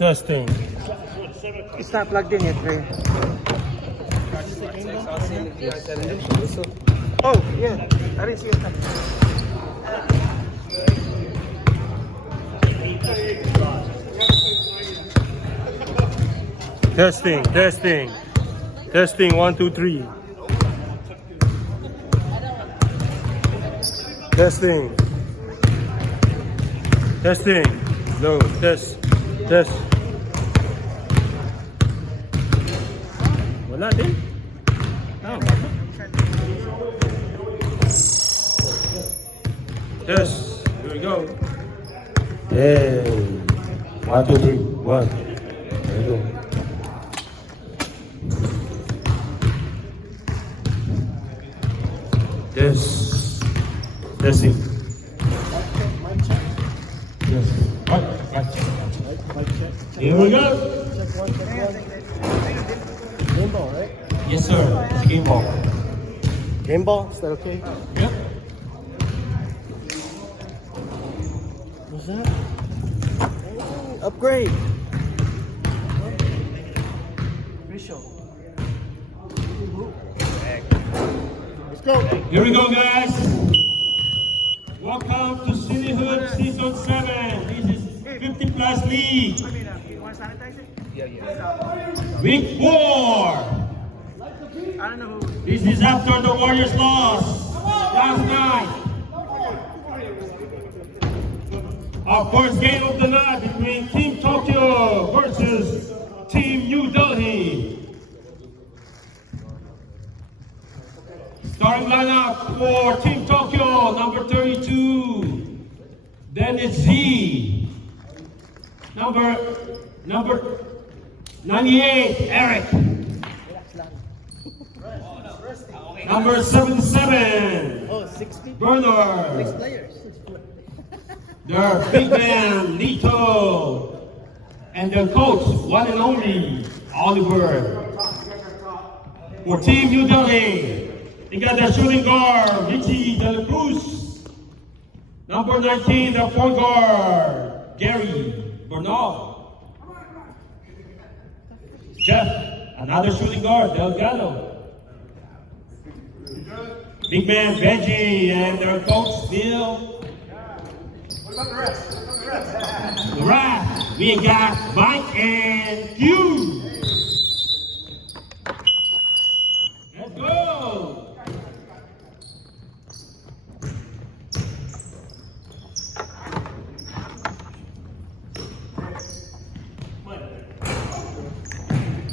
Testing. It's not plugged in yet, Ray. Oh, yeah. I didn't see it. Testing. Testing. Testing. 1, 2, 3. Testing. Testing. No. Test. Test. Wala din. Test. Here we go. Hey. 1, 2, 3. 1. There we go. Test. Testing. Yes. What? Here we go. Game ball, right? Yes, sir. It's game ball. Game ball? Is that okay? Yep. What's that? Upgrade. Official. Let's go. Here we go, guys. Welcome to Cityhood Season 7. This is 50 plus league. You want to sanitize it? Yeah. Week 4. I don't know who. This is after the Warriors lost last night. Our first game of the night between Team Tokyo versus Team New Delhi. Starting lineup for Team Tokyo, number 32. Then it's Z. Number 98, Eric. Number 77, Oh, 60 Bernard. players. Their big man, Lito. And their coach, one and only, Oliver. For Team New Delhi, they got their shooting guard, Richie De La Cruz. Number 19, their point guard, Gary Bernal. Jeff, another shooting guard, Delgado. Big man, Benji, and their coach, Bill. What about the rest? All right, we got Mike and Hugh. Let's go.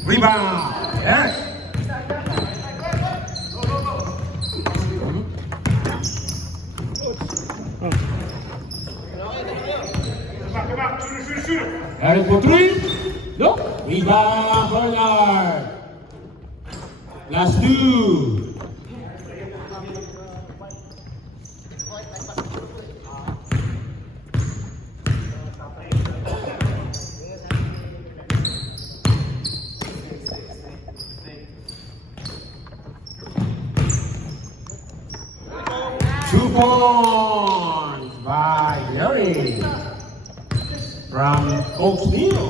Rebound. Eric. Come out, shoot it. Eric for 3. No. Rebound, Bernard. Last 2. Two points by Gary from Coach Neal.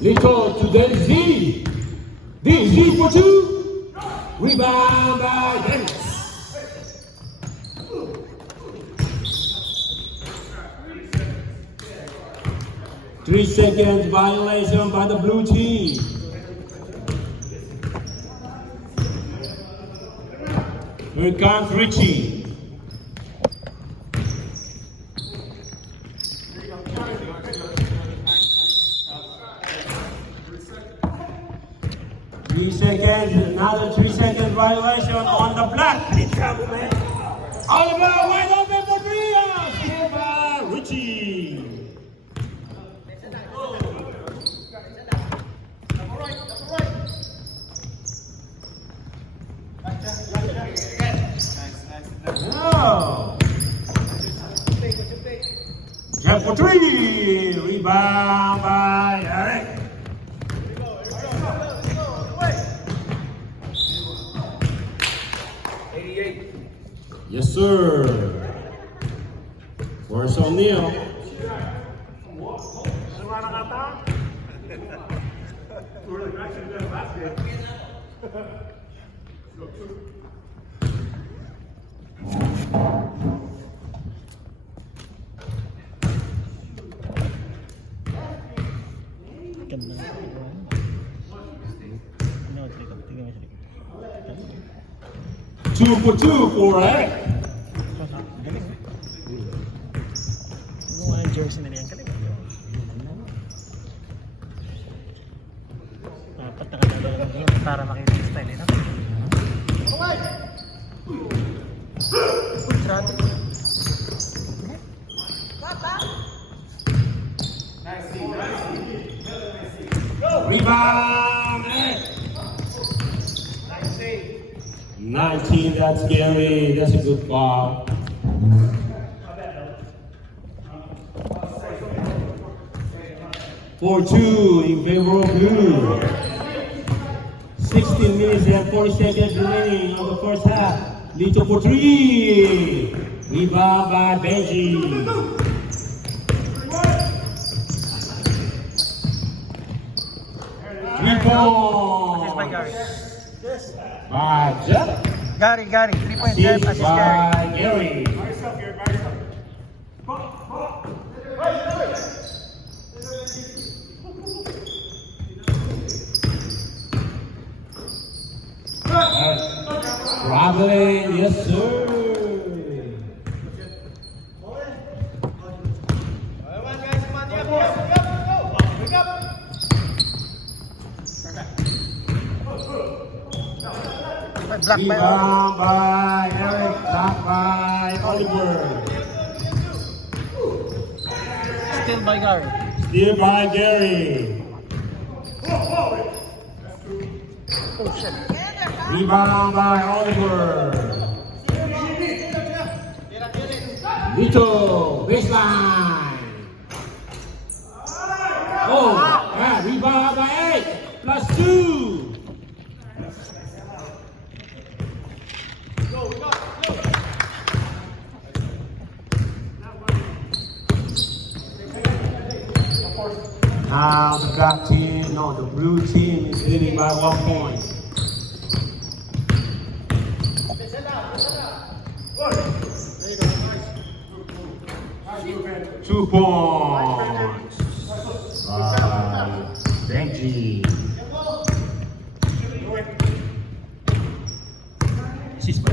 Lito to Dennis Z for 2. Rebound by Dennis. Three seconds violation by the blue team. Here comes Richie. Another 3 second violation on the black. Oliver wide open for 3. Here by Richie. Oh. Jump for 3. Rebound by Eric. Yes, sir. Coach O'Neal. Semana kata. Really nice and good. That's good. Ganda. No, tingnan mo siya. 2 for 2 for Eric. Galing. Gumawa ng jersey na niyan. Galing. Dapat nakadala ng para makita yung style nila. Grabe. Rebound, Eric. 19, that's Gary. That's a good ball. For 2 in favor of blue. 16 minutes and 40 seconds remaining on the first half. Lito for 3. Rebound by Benji. 3 points By Gary. by Jeff. Gary, 3 points. Assist Assist Gary. by Gary. By yourself, Gary. By yourself. Traveling, yes sir. Black by Rebound by Eric, blocked by Oliver. Still by Gary. Steal by Gary. Oh shit. Rebound by Oliver. Lito, baseline. Oh, yeah, rebound by Eric, +2. Now the black team, no, the blue team is leading by 1 point. Two points by Benji. Assist by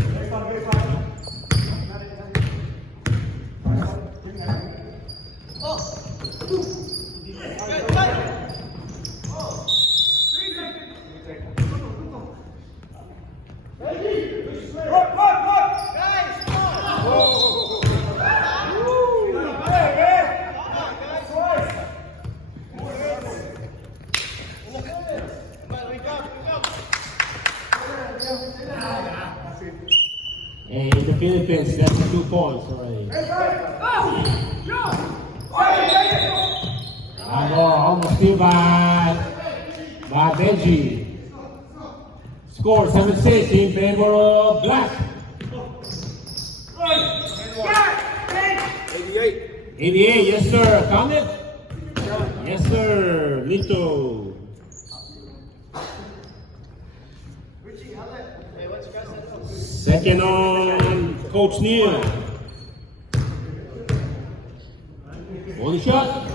And in the Philippines, that's 2 points already. Almost still by Benji. Score 7-6 in favor of Black. 88, yes sir. Count it. Yes sir. Lito. Second on Coach Neal. One shot.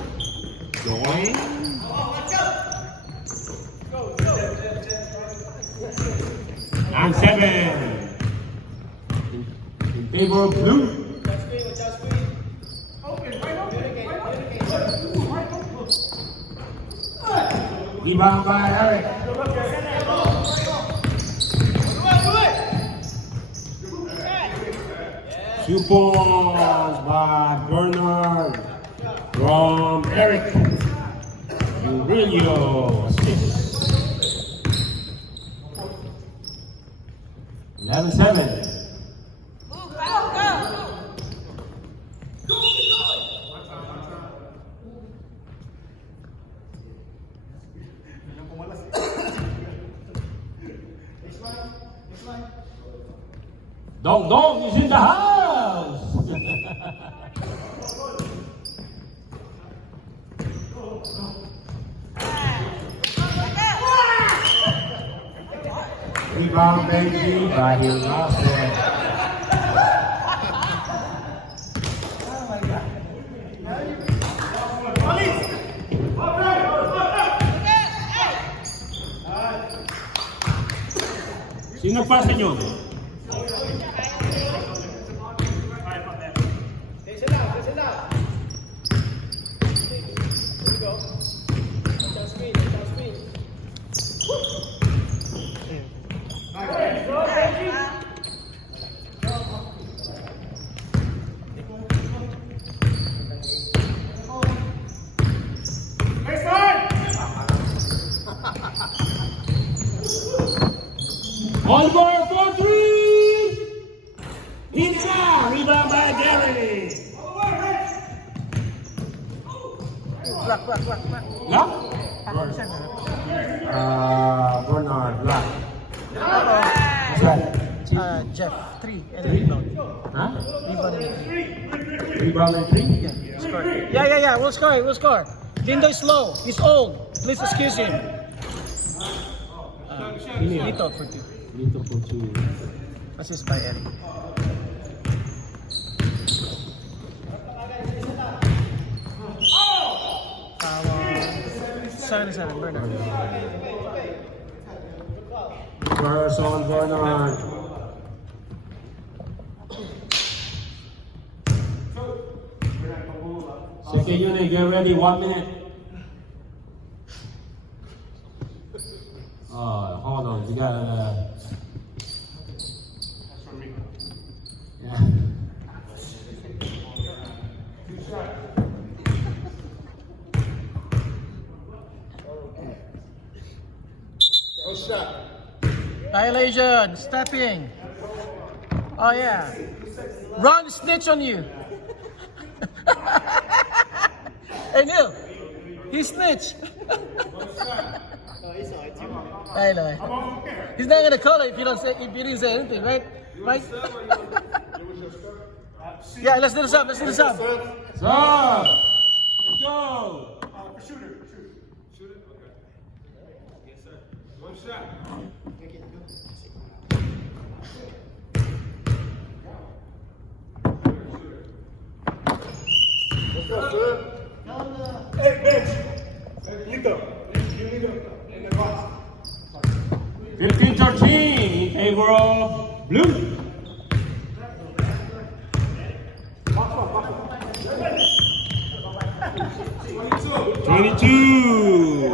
Going. And 7. In favor of blue. Rebound by Eric. Two points by Bernard from Eric. Aurelio assist. 11-7. Dong Dong is in the house. Rebound, Benji. Bahir Nasser. Sino pa sa inyo? Oliver for three! Pizza! Rebound by Gary! Black. Lock? Center. Bernard, lock. What's that? Jeff, 3 and rebound. Huh? Rebound. Rebound and three? Yeah, score. Yeah. We'll score. Lindo is slow. He's old. Please excuse him. Lito for 2. Dito po two. Assist by Eric. Foul. 7 Bernard. First on Bernard. Second unit, get ready, 1 minute. Hold on, you gotta. Yeah. Violation. Stepping. Oh yeah. Ron snitch on you. Hey Neil. He snitched. I know. He's not gonna call it if you didn't say anything, right? Right? Yeah, let's do the sub. Stop! Go! Hey, bench. Lito. You lead up in the box. 15-13 in favor of blue. Twenty-two.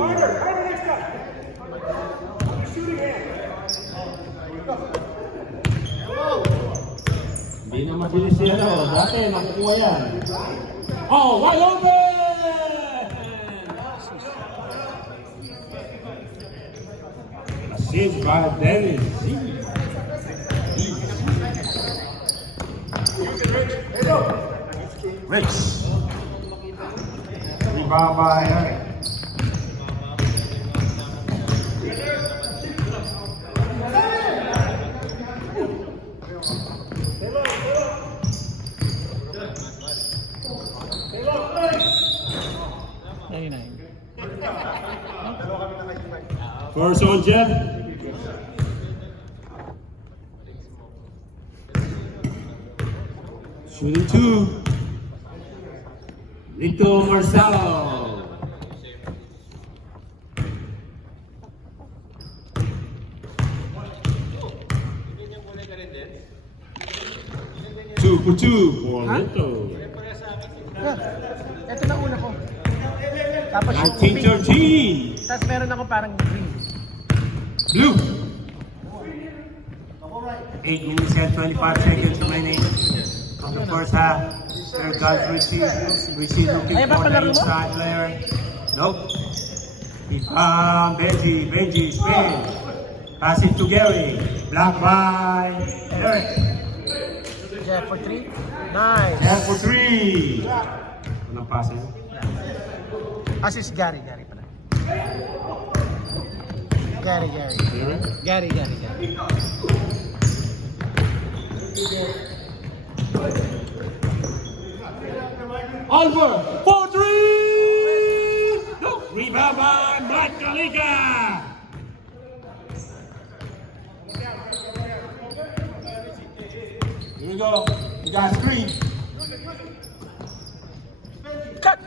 Hindi na mabilis yan. Dati, makukuha yan. Oh, wide open! Assist by Dennis. Rich. Rebound by Eric. First on Jeff. Shooting two. Lito Marcelo. Two for two for Lito. Ito na una ko. Tapos 19-13. Tapos meron ako parang green. Blue. 8 minutes and 25 seconds remaining of the first half. There guys Richie looking Ay, ba for the palaro mo? inside player. Nope. Benji spin. Pass it to Gary. Blocked by Eric. Jeff for 3. Nice. Jeff for three. Anong pass niya? Assist Gary pala. Gary. Gary. Oliver for three. No. Rebound by Black Calica. go. You got screen. Cut!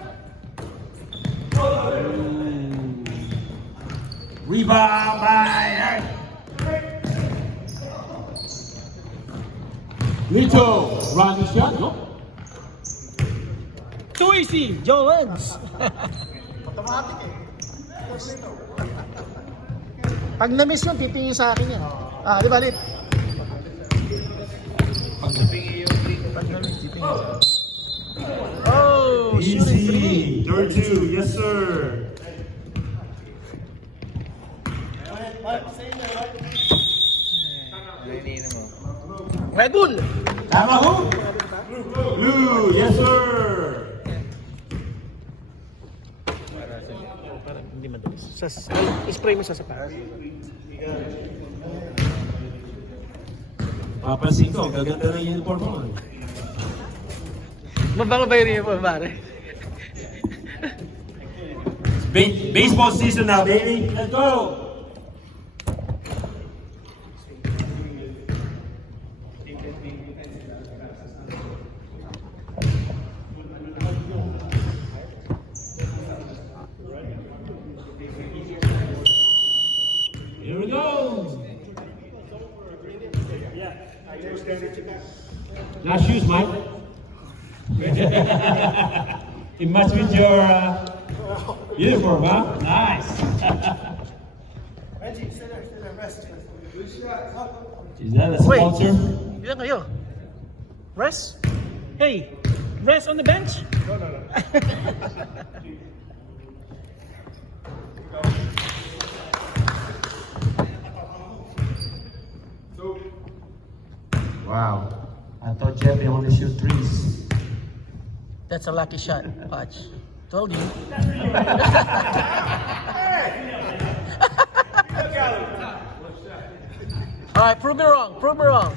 Rebound by Lito. Run the shot, no? Too easy, Jones. Automatic eh. Pag na-miss yun, titingin sa akin yan. Ah, di ba, Lit? Pag na-miss, titingin sa akin. Oh, shooting three. Easy. Third two. Yes, sir. Red Bull. Tama ho? Blue. Yes, sir. Hindi madalis. Spray mo sa sapatos. Papansin ko, gaganda ng uniform mo. Mabango ba yun yung pare? Baseball season now, baby. Let's go. Here we go. Last shoes, Mike. It must be your uniform, huh? Nice. Reggie, sit there, rest. Good shot. Is that a Wait. sponsor? Ilan kayo? Rest? Hey, rest on the bench? No. Wow. I thought Jeffrey only shoot threes. That's a lucky shot. Watch. Told you. Alright, prove me wrong. Prove me wrong.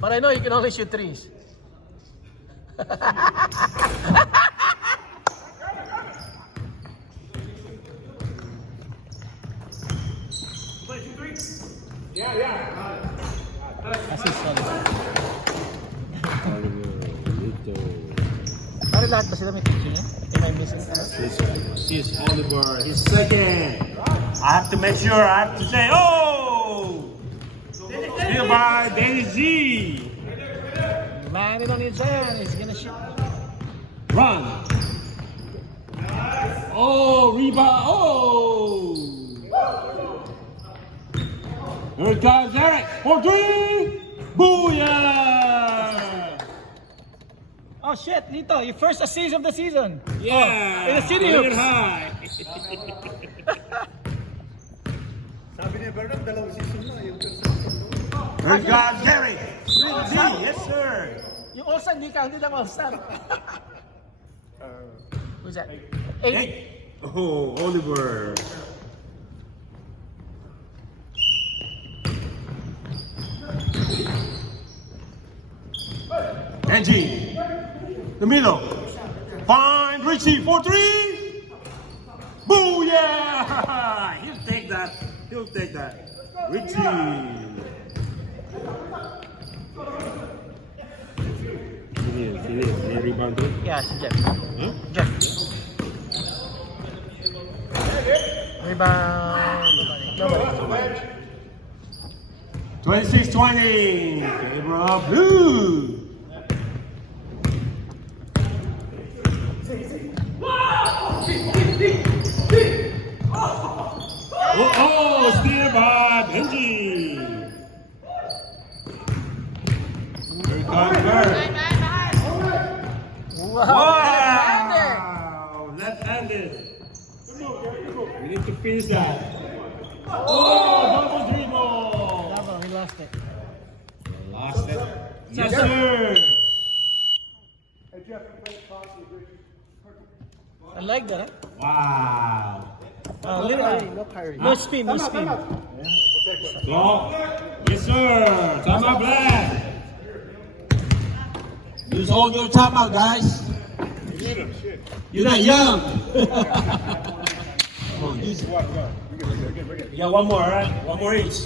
But I know you can only shoot threes. Assist on. Pare lahat ba sila may teaching eh? Am I missing? He's Oliver. He's second. I have to make sure. I have to say, oh! Steal by Danny G. Man it on his hand. He's gonna shoot. Run. Oh, rebound. Oh! Here it comes, Eric. For three. Booyah! Oh shit, Lito, your first assist of the season. Yeah. in the city Bring it hoops. high. Sabi ni Bernard, dalawang season na yung first. Here it comes, Jerry. Yes, sir. Yung All-Star, hindi counted ang All-Star. Who's that? Eight. Hey. Oh, Oliver. Angie. The middle. Fine. Richie for three. Booyah! He'll take that. He'll take that. Richie. Rebound too? Yeah, si Jeff. Huh? Jeff. Rebound. Nobody. 26-20. Gabriel Blue. Oh, steal by Benji. Here it comes, Bird. Wow. Wow! Left-handed. We need to finish that. Oh, double dribble. Bravo, he lost it. Lost it. Yes, sir. Hey Jeff, you play fast with Richie. I like that, huh? Wow. No spin, no spin. Go. Yes, sir. Time out, Black. Use all your timeout, guys. You're not young. Come on, use it. You got one more, all right? One more each.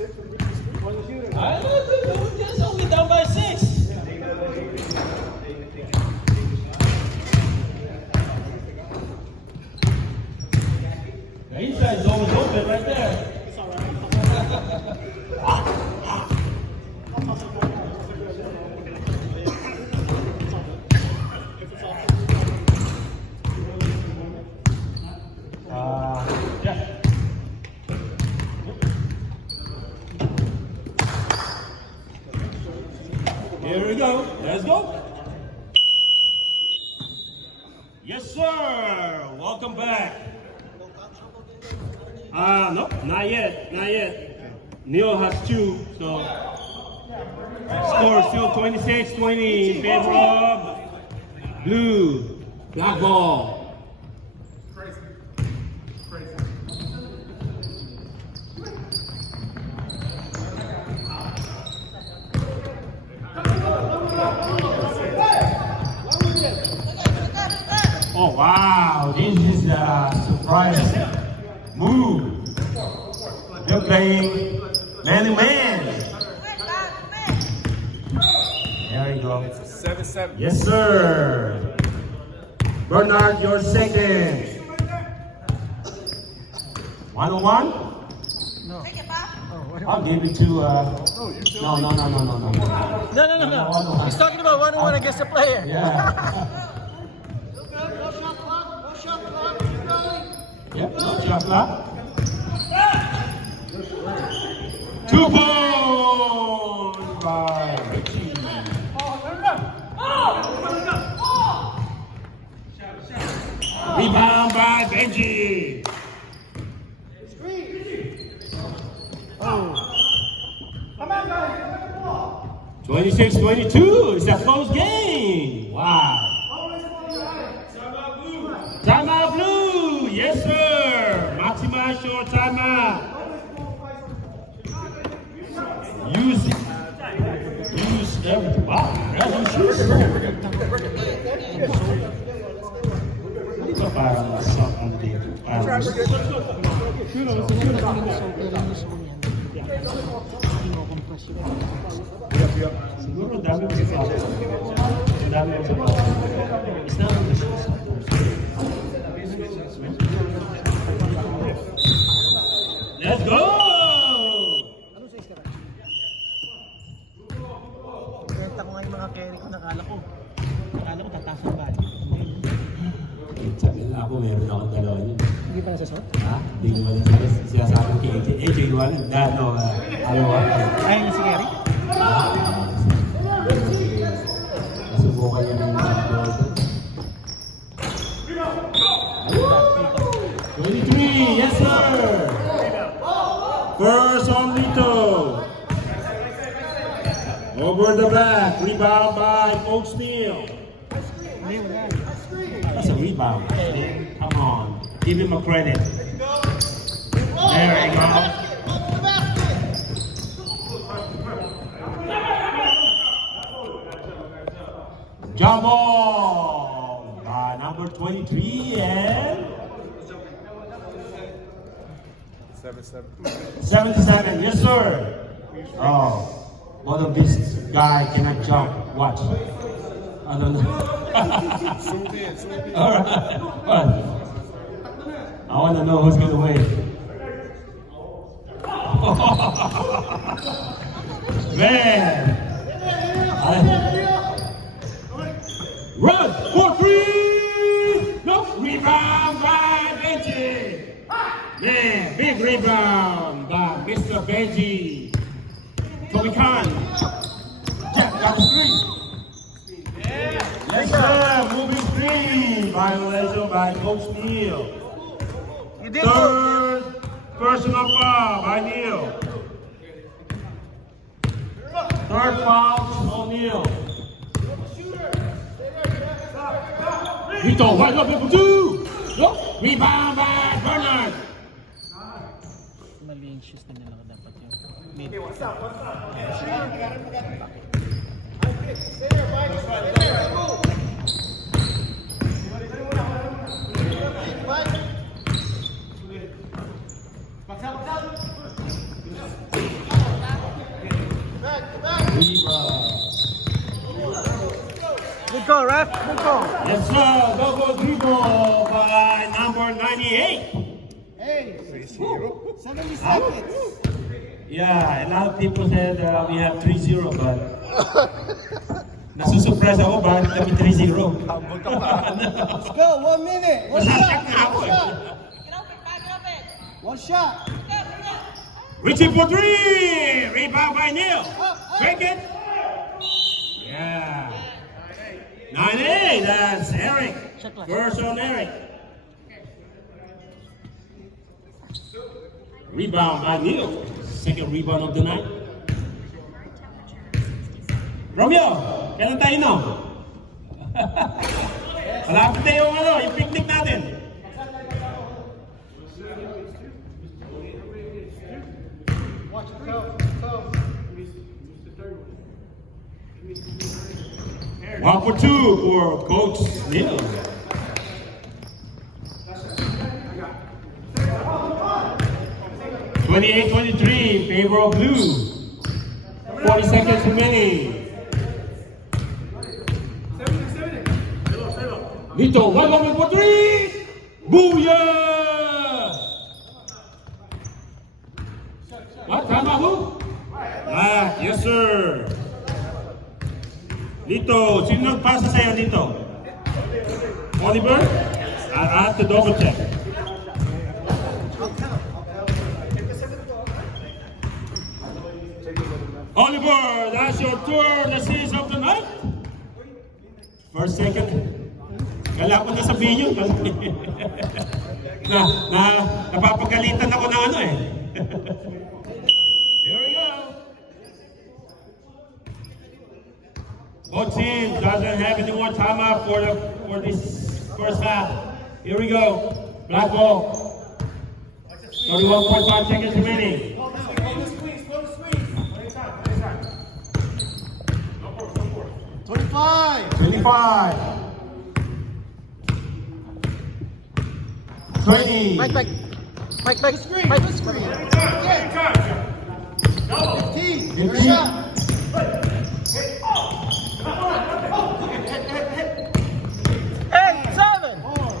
I know, just only down by 6. The inside is always open right there. Yeah. Here we go. Let's go. Yes, sir. Welcome back. No, not yet. Not yet. Neil has 2, so score still 26-20 in favor of blue. Black ball. Oh wow, this is a surprise move. They're playing man-to-man. There you go. 7-7. Yes, sir. Bernard, your second. 101? No. I'll give it to, no. No. He's talking about 1-on-1 against the player. Yeah. Yep, no shot clock. 2 points by Richie. Rebound by Benji. 26-22. It's a close game. Wow. Timeout blue. Yes, sir. Maximize your timeout. Use everything. Wow. That's true. Siguro dami mo sa dami mo sa Let's go! Benta ko nga yung mga carry ko, nakala ko tataas ang bali. Sabi na ako, meron akong dalawa niya. Hindi pa nasasot? Ha? Hindi naman siya sa akin kay AJ. AJ, wala. Ayaw niya si Kerry? Nasubukan niya ng mga 23, yes sir! First on Lito. Over the back, rebound by Coach Neal. That's a rebound. Come on, give him a credit. There you go. Jump ball by number 23 and 7-7. Yes, sir. Oh, one of these guy cannot jump. Watch. I don't know. All right. I want to know who's going to win. Man. Run for 3. No rebound by Benji. Man, big rebound by Mr. Benji. Toby Khan. Jack got the 3. Yes, sir. Moving 3. Violation by Coach Neal. Third personal foul by Neal. Third foul on Neal. Lito, wide open for 2. Look, rebound by Bernard. Mali yung shoes na nila dapat yung mid. call, ref. Good call. Yes, sir. Double dribble by number 98. Hey, 70 seconds. Yeah, a lot of people said we have 3-0, but nasusurprise ako bakit kami 3-0. Let's go. 1 minute. One shot. One shot. One shot. Reaching for 3! Rebound by Neil. Break it. Yeah. 9-8, that's Eric. First on Eric. Rebound by Neil. Second rebound of the night. Romeo, kailan tayo na? Malapit na yung picnic natin. One for two for Coach Neil. (28-23) favor of blue. 40 seconds remaining. Nito, 1 for 3! Booyah! What? Tama ho? Yes sir. Nito, sino nagpasa sa'yo dito? Oliver? I have to double check. Oliver, that's your third assist of the night. First, second. Kala ko na sabihin yun. Napapagalitan ako ng ano eh. Here we go. Both teams doesn't have any more timeout for this first half. Here we go. Black ball. 31.5 seconds remaining. 25. 25. 20. Mike, screen. 15. 15. Shot. Eight, 7. 4,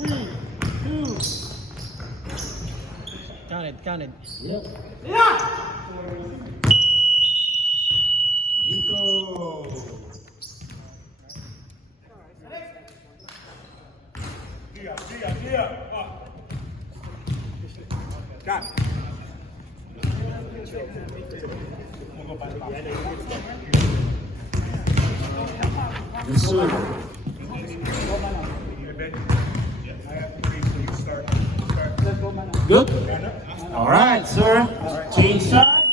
3, 2. Counted. Yep. Nico. Got it. Yes, sir. Good. All right, sir. Change side.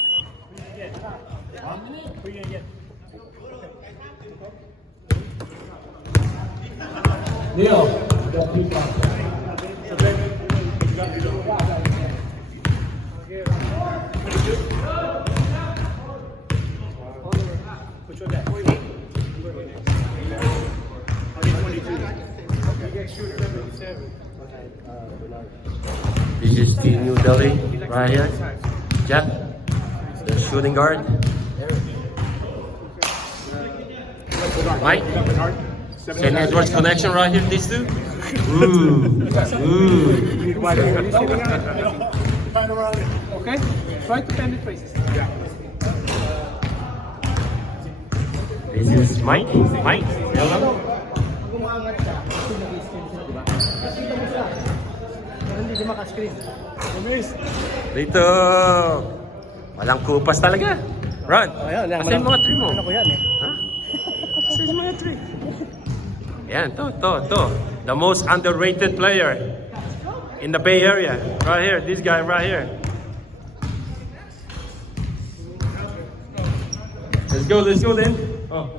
Neil. This is the New Delhi right here. Jack, the shooting guard. Mike, St. Edward's connection right here, these two. Ooh. Okay? Try to penetrate. This is Mike. Hello. Hindi maka-screen. Dito. Walang kupas talaga. Rod, kasi yung mga 3 mo. Ano ko yan eh? Ha? Kasi yung mga 3. Yan, to. The most underrated player in the Bay Area. Right here, this guy right here. Let's go then. Oh.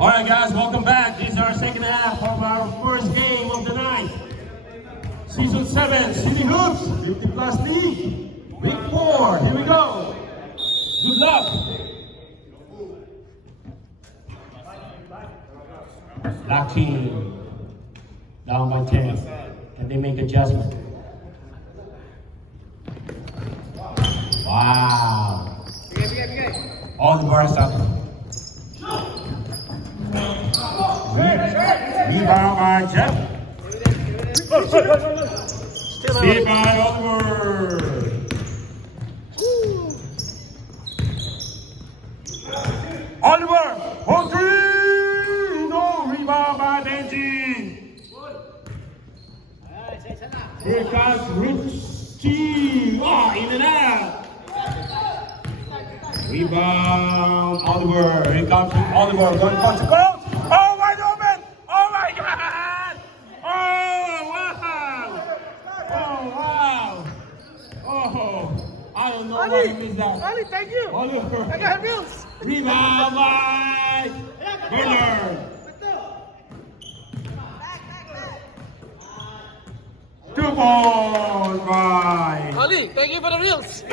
All right, guys, welcome back. This is our second half of our first game of the night. Season 7, City Hoops, 50 Plus League, Week 4. Here we go. Good luck. Black team down by 10. Can they make adjustment? Wow. Oliver is up. Rebound by Jeff. Stay by Oliver. Oliver, 1-3. No, rebound by Benji. Here comes Richie. Oh, in and out. Rebound, Oliver. Here comes Oliver. Going punch the goal. Oh, wide open. Oh my God. Oh wow. Oh wow. Oh, I don't know why he missed that. Ali, thank you. Oliver. I got reels. Rebound by Bernard. 2 points by. Ali, thank you for the reels.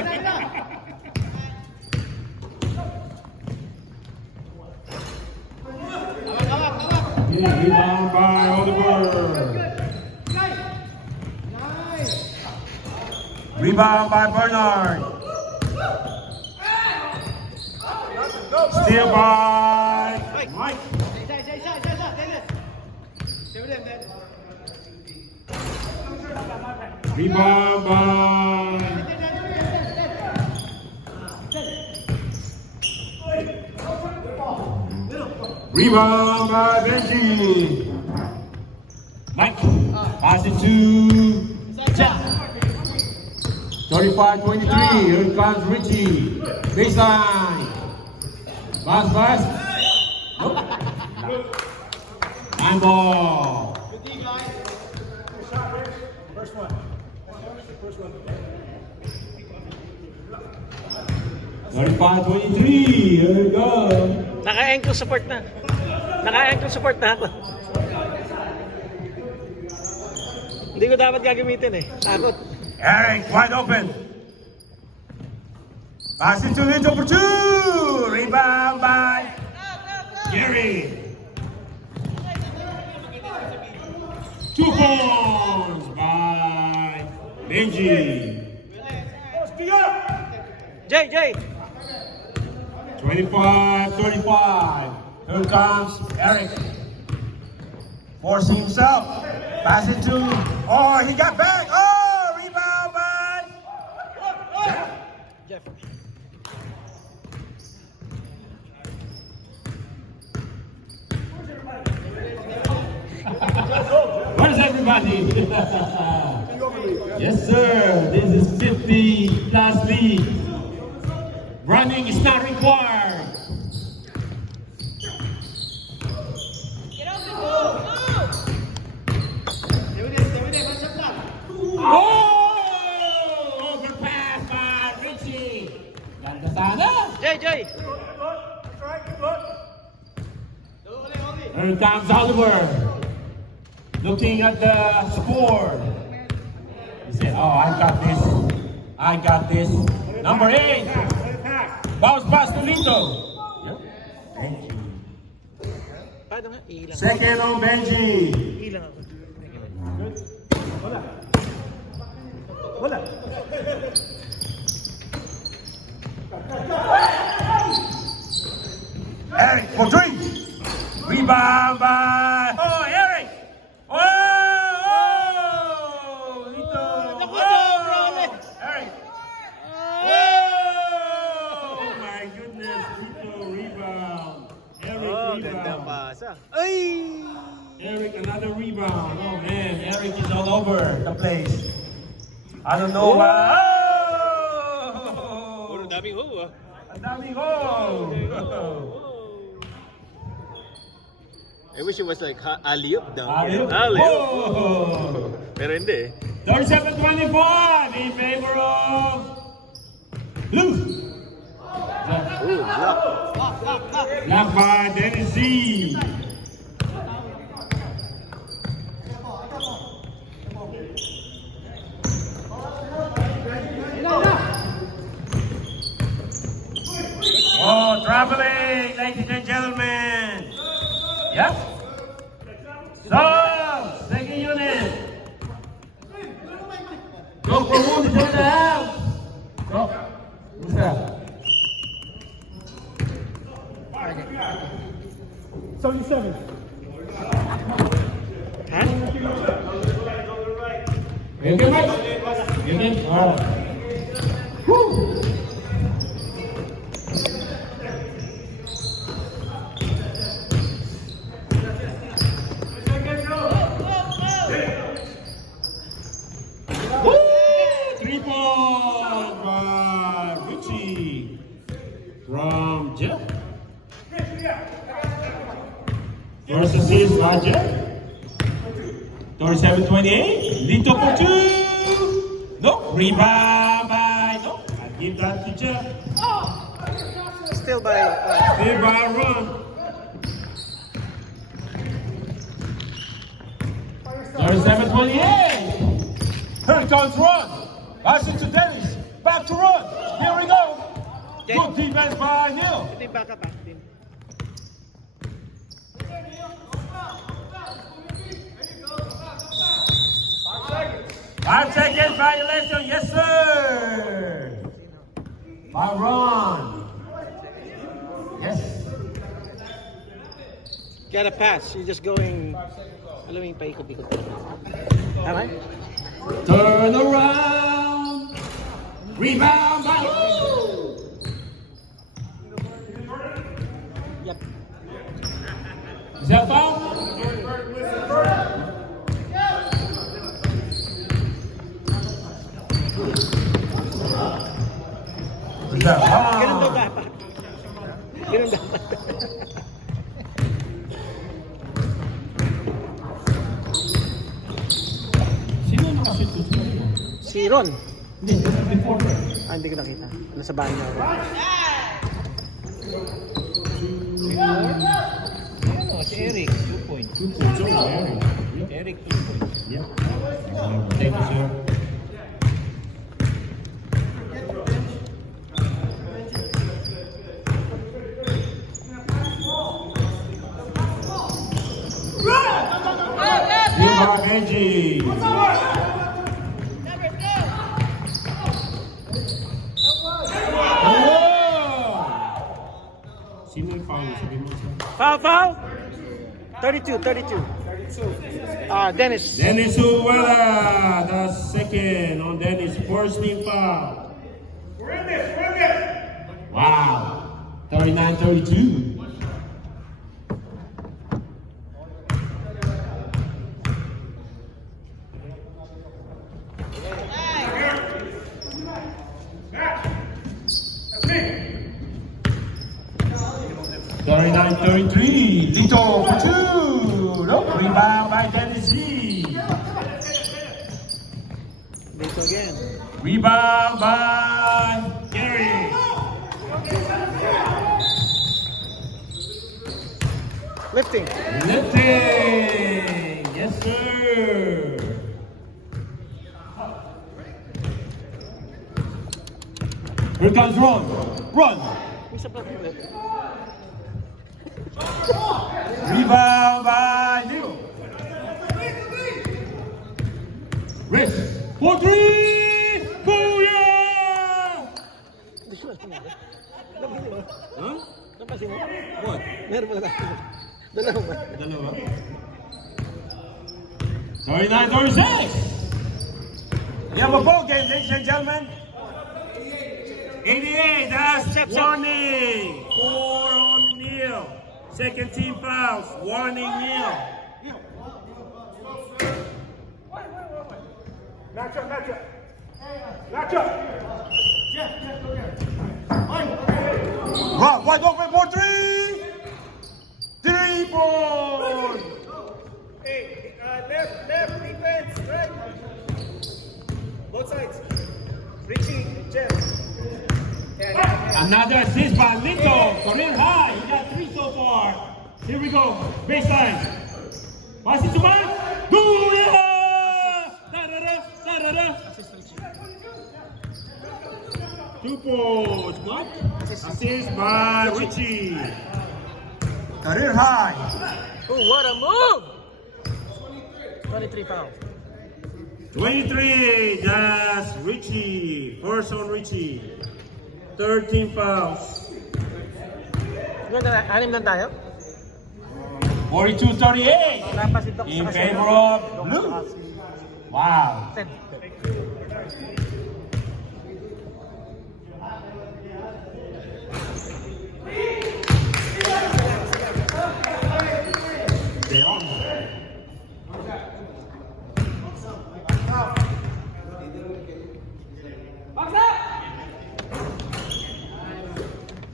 Rebound by Oliver. Rebound by Bernard. Steal by Mike. Rebound by Rebound by Benji. Mike. Pass it to Jack. 35-23. Here comes Richie. Baseline. Pass. Nope. Line ball. First one. 35-23. Here we go. Naka-ankle support na. Naka-ankle support na ako. Hindi ko dapat gagamitin eh. Takot. Eric, wide open. Pass it to Lito for 2. Rebound by Gary. 2 points by Benji. Jay. 25-35. Here comes Eric. Forcing himself. Pass it to. Oh, he got back. Oh, rebound by Jeff. Where's everybody? Yes, sir. This is 50 plus league. Running is not required. Oh! Overpass by Richie. Ganda sana. Jay. Here comes Oliver. Looking at the score. He said, oh, I got this. Number 8. Bounce pass to Lito. Thank you. Paano nga? Ilang. Second on Benji. Ilang ako. Wala. Eric for 3. Rebound by. Oh, Eric. Oh! Lito. Oh! Eric. Oh! My goodness. Lito rebound. Eric rebound. pasa. Ay! Eric, another rebound. Oh man, Eric is all over the place. I don't know why. Oh! Puro daming ho ah. Ang daming hole. I wish it was like alley-oop down Alley-oop. here. Alley-oop. Oh! Pero hindi eh. 37-25 in favor of Blue. Ooh, block. Block by Dennis Z. Oh, traveling, ladies and gentlemen. Yep. So, second unit. Go for one to join the house. Go. that? 77. You okay, Mike? You okay? All right. Woo! Woo! 3 point by Richie from Jeff. First assist by Jeff. 37-28. Lito for 2. No. Rebound by no. I give that to Jeff. Still by Still by run. 37-28. Here comes run. Pass it to Dennis. Back to run. Here we go. Good defense by Neil. Team back up, team. 5 seconds violation, yes sir. By Ron. Yes. Get a pass. You're just going. Alam mo yung paikot-ikot. Tama? Turn around. Rebound by Woo! Yep. Is that foul? Is that Ganun daw foul? dapat. Ganun dapat. Sino nakashoot ko sila? Si Ron. Hindi, before. Hindi ko nakita. Nasa banyo ako. Si Eric, 2 points. 2 points. Eric, 2 points. Yep. Thank you, sir. Benji. Sino yung foul? Sabihin mo siya. Foul! 32. Dennis. Dennis Uwala, the second on Dennis' first team foul. We're in this. Wow. 39-32. That's me. 39-33. Lito for 2. No, rebound by Dennis G. Dito again. Rebound by Gary. Lifting. Lifting. Yes, sir. Here comes Ron. Run. Isa pa ulit. Rebound by Leo. Wrist. For 3. Booyah! Nabili mo? Huh? Napasin mo? What? Meron mo na. Dalawa ba? Dalawa. 39-36. We have a ball game, ladies and gentlemen. 88, that's warning. 4 on Neil. Second team fouls. Warning Neil. Match up. Match up. Right, wide open for 3. 3 points. Hey, left defense, right? Both sides. Richie, Jeff. Another assist by Lito. Career high. He got 3 so far. Here we go. Baseline. Pass it to Mike. Booyah! Da-da-da. 2 points. What? Assist by Richie. Career high. Oh, what a move! 23 fouls. 23. That's Richie. First on Richie. 13 fouls. Anim lang tayo? 42-38 Wala pa si Doc in sa favor of blue. Wow. Ted. They're on.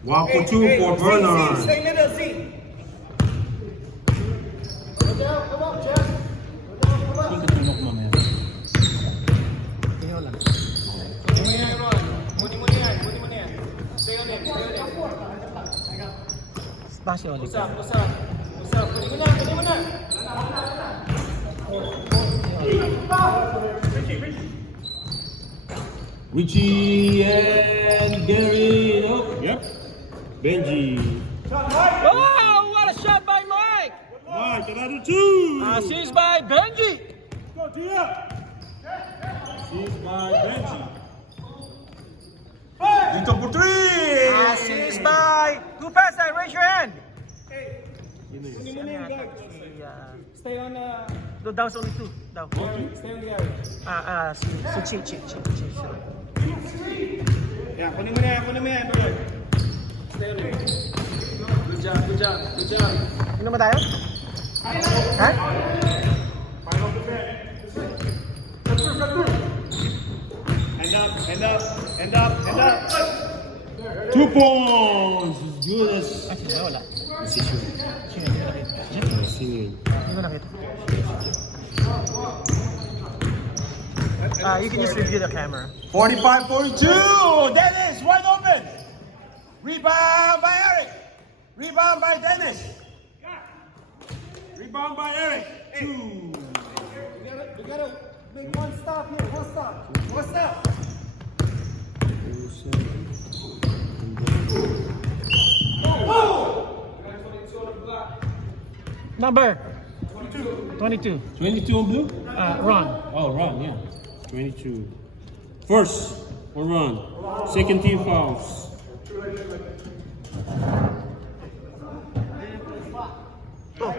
One for two for Bernard. Stay middle, Z. Ikot tulok mo meron. Tingnan lang. Spasyo ulit. Richie and Gary. Oh, yep. Benji. Oh, what a shot by Mike! Mike, another two. Assist by Benji. Go, Dia. She's by Benji. Dito for three. Assist by... Who passed that? Raise your hand. Stay on No, that was only two. Daw. stay on the area. Si Chi. Yeah, kunin mo na yan, brother. Stay on it. Good job. Ano ba tayo? Ha? Hand up. 2 points. As good as. Wala. Singing. Hindi ko nakita. You can just review the camera. 45-42. Dennis, wide open. Rebound by Eric. Rebound by Dennis. Rebound by Eric. Two. We gotta make one stop here. One stop. Number 22. 22 on blue? Ron. Oh, run, yeah. 22. First, or run. Second team fouls. Oh,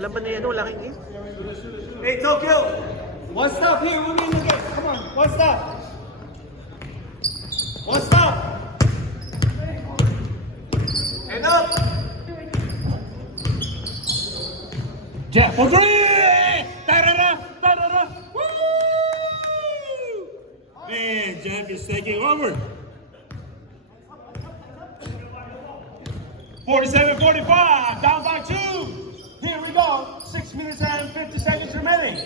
laban na yan. Laking game. Hey, Tokyo. One stop here. We'll be in the game. Come on. One stop. Hand up. Jeff for three! Ta-da-da! Woo! Man, Jeff is taking over. 47-45, down by 2. Here we go. 6 minutes and 50 seconds remaining.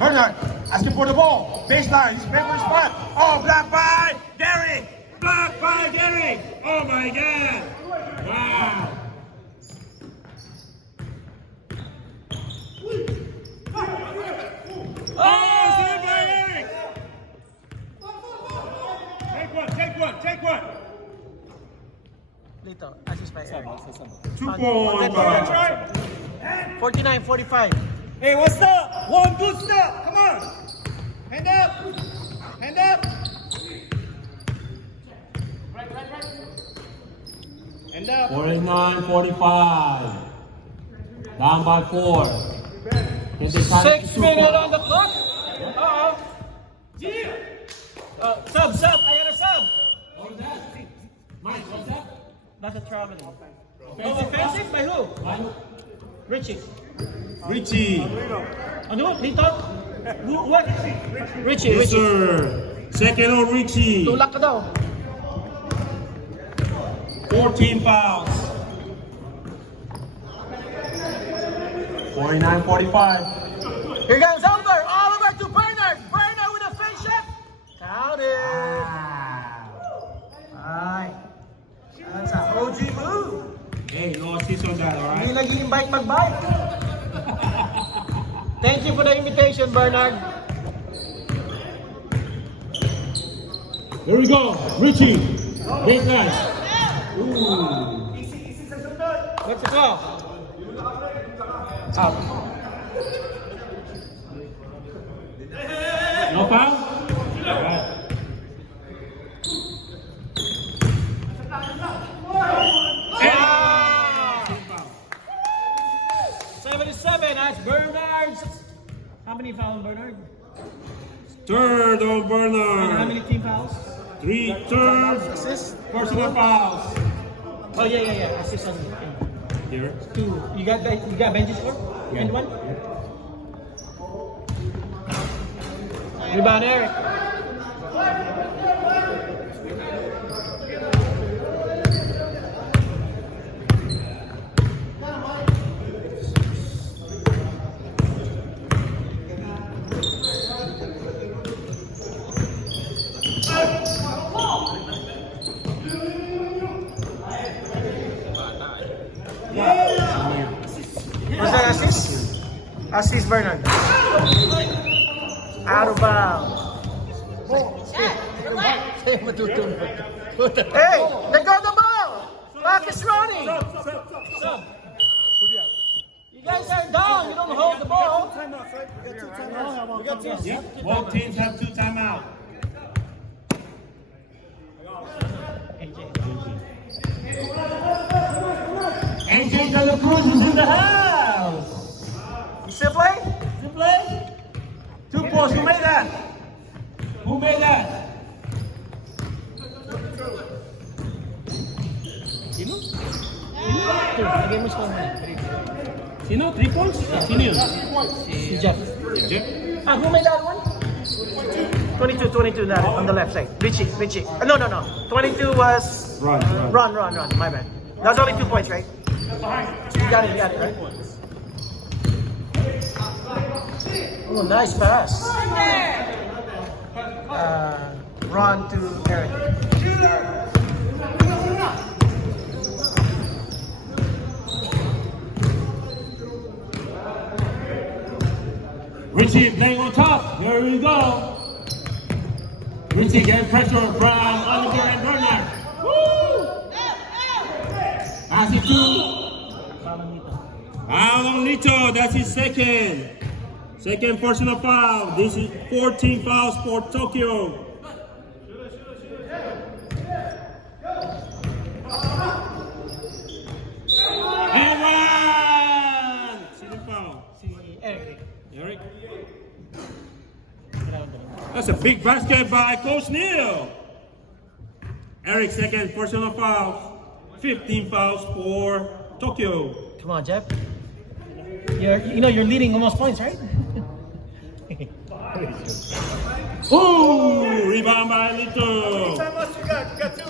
Bernard asking for the ball. Baseline, he's playing for his spot. Oh, blocked by Gary. Oh my God. Wow. Oh, saved by Eric. Take one. Dito. Assist by Eric. 2 points. 49-45. Hey, one stop. One good stop. Come on. Hand up. Hand up. 49-45. Down by 4. 6 minutes on the clock. Sub. I got a sub. What was that? Mike, what's that? That's a traveling. Oh, offensive? By who? Richie. Ano? Dito? What? Richie. Yes, sir. Second on Richie. Tulak ka daw. 14 fouls. 49-45. Here comes Oliver. Oliver to Bernard. Bernard with a face shot. Count it. Ay. That's a OG move. Hey, no assist on that, all Hindi right? nag-i-invite mag-bike. Thank you for the invitation, Bernard. Here we go. Richie. Baseline. Ooh. What's the call? Out. No foul? All right. many fouls, Bernard? Third on And how Bernard. many team fouls? 3 third personal fouls. Oh yeah. Assist on Here. 2. You got benches for? Yeah. And 1? Rebound, Eric. Was that assist? Assist, Bernard. Out of bounds. Hey, they got the ball. Clock is running. You guys are down. You don't hold the ball. Yeah. Both teams have 2 timeouts. AJ De La Cruz is in the house. You still play? You play? 2 points. Who made that? Who made that? Lagay mo siya. Sino? 3 points? Sino yun? Si Jeff. Jeff? Who made that one? 22 that on the left side. Richie. No. 22 was Run. Run. My bad. That's only 2 points, right? You got it, right? Oh, nice pass. Ron to Eric. Richie playing on top. Here we go. Richie getting pressure on Brian, Oliver, and Bernard. Woo! Pass it to Alonito. That's his second. Second personal foul. This is 14 fouls for Tokyo. And one! Second foul. Eric. Eric. That's a big basket by Coach Neal. Eric, second personal foul. 15 fouls for Tokyo. Come on, Jeff. You're leading almost points, right? Ooh, rebound by Lito.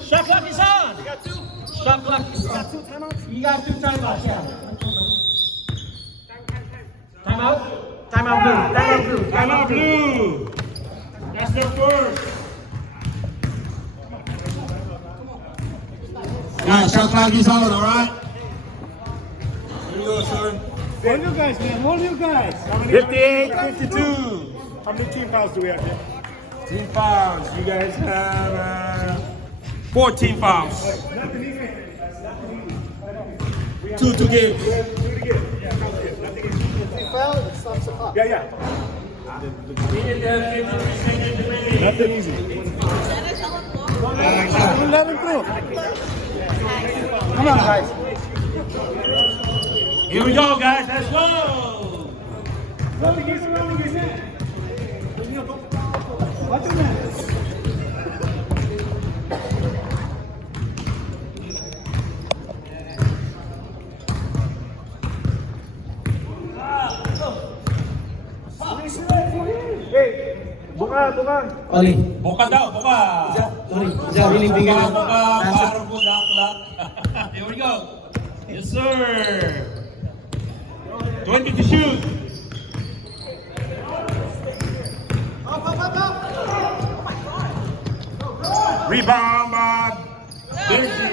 Shot clock is on. You got 2. Shot clock is on. You got 2 timeouts. Yeah. Timeout. Timeout blue. Timeout blue. That's their first. Guys, shot clock is on, all right? Here you go, sir. Hold you guys, man. Hold you guys. 58, 52. How many team fouls do we have here? 3 fouls. You guys have 14 fouls. 2 to give. Yeah. Nothing easy. Let him through. Come on, guys. Here we go, guys. Let's go. Nothing easy. Watch your man. Buka. Oli. Buka daw, buka. Willing bigay Buka, na. buka. Para buka. Here we go. Yes, sir. 20 to shoot. Rebound by Berkey.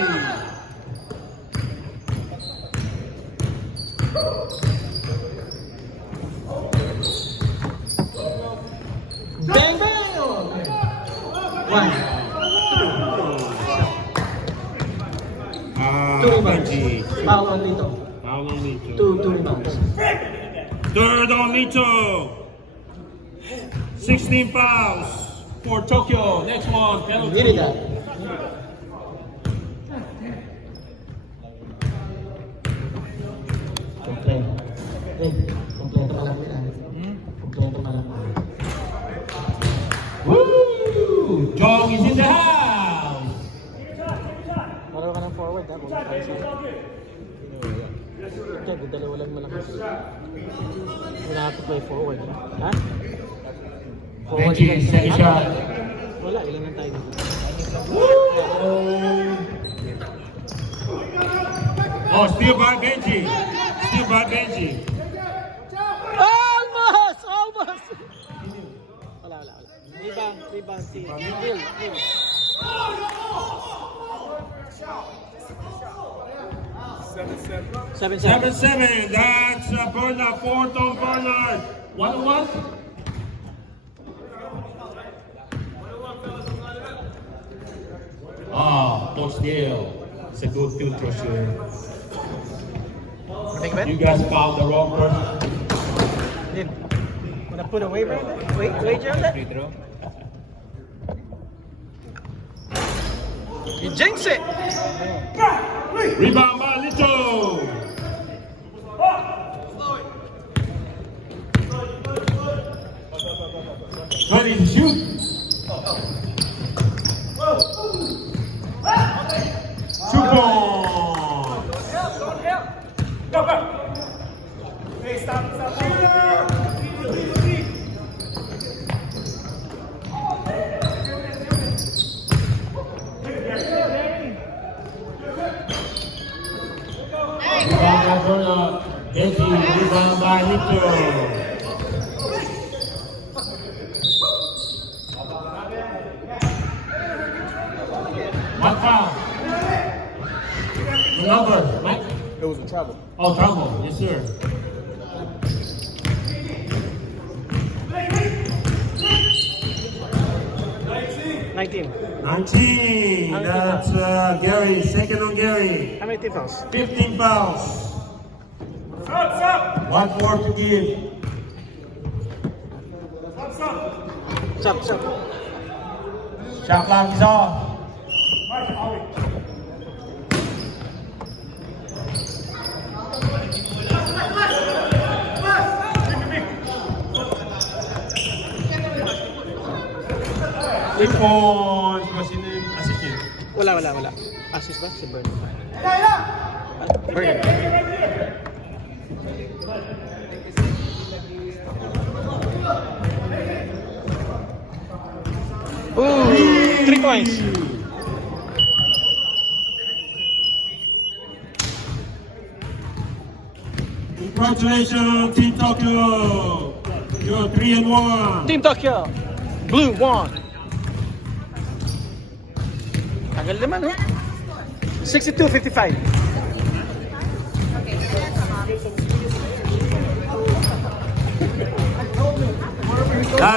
Bang, bang. 1. Two rebounds. Benji. Foul on Lito. Foul on Lito. 2 rebounds. Third on Lito. 16 fouls for Tokyo. Next one, penalty. Needed that. Complain. Complain to malaki na. Complain to malaki. is in the house. Maro ka ng forward ha, kung tayo sa'yo. Kaya, dalawa lang malakas. Wala ka to play forward. Ha? Forward Benji, second shot. Wala, ilan lang tayo dito. Oh, still by Benji. Still by Benji. Almost! Almost! Wala. Rebound si Will. 7-7. 7-7. That's Bernard. Fourth on Bernard. 1-1. Hold still. It's a good field for sure. Make a bet? You guys found the wrong person. Din. Wanna put a waiver? Wager on that? Free throw. You jinx it! Rebound by Lito. Ready to shoot. Shoot ball. Rebound by Bernard. Benji, rebound by Lito. One foul. The number, Mike? It was a travel. Oh, trouble. Yes, sir. Nineteen. 19. That's Gary. Second on Gary. How many team fouls? 15 fouls. One more to give. Chop. Shot clock is off. Three points for sino yung assistant? Wala. Assist ba? Si Bern. Bern. Ooh, 3 points. Congratulations, Team Tokyo. You're 3-1. Team Tokyo. Blue won. Tagal naman, oh. 62-55. That's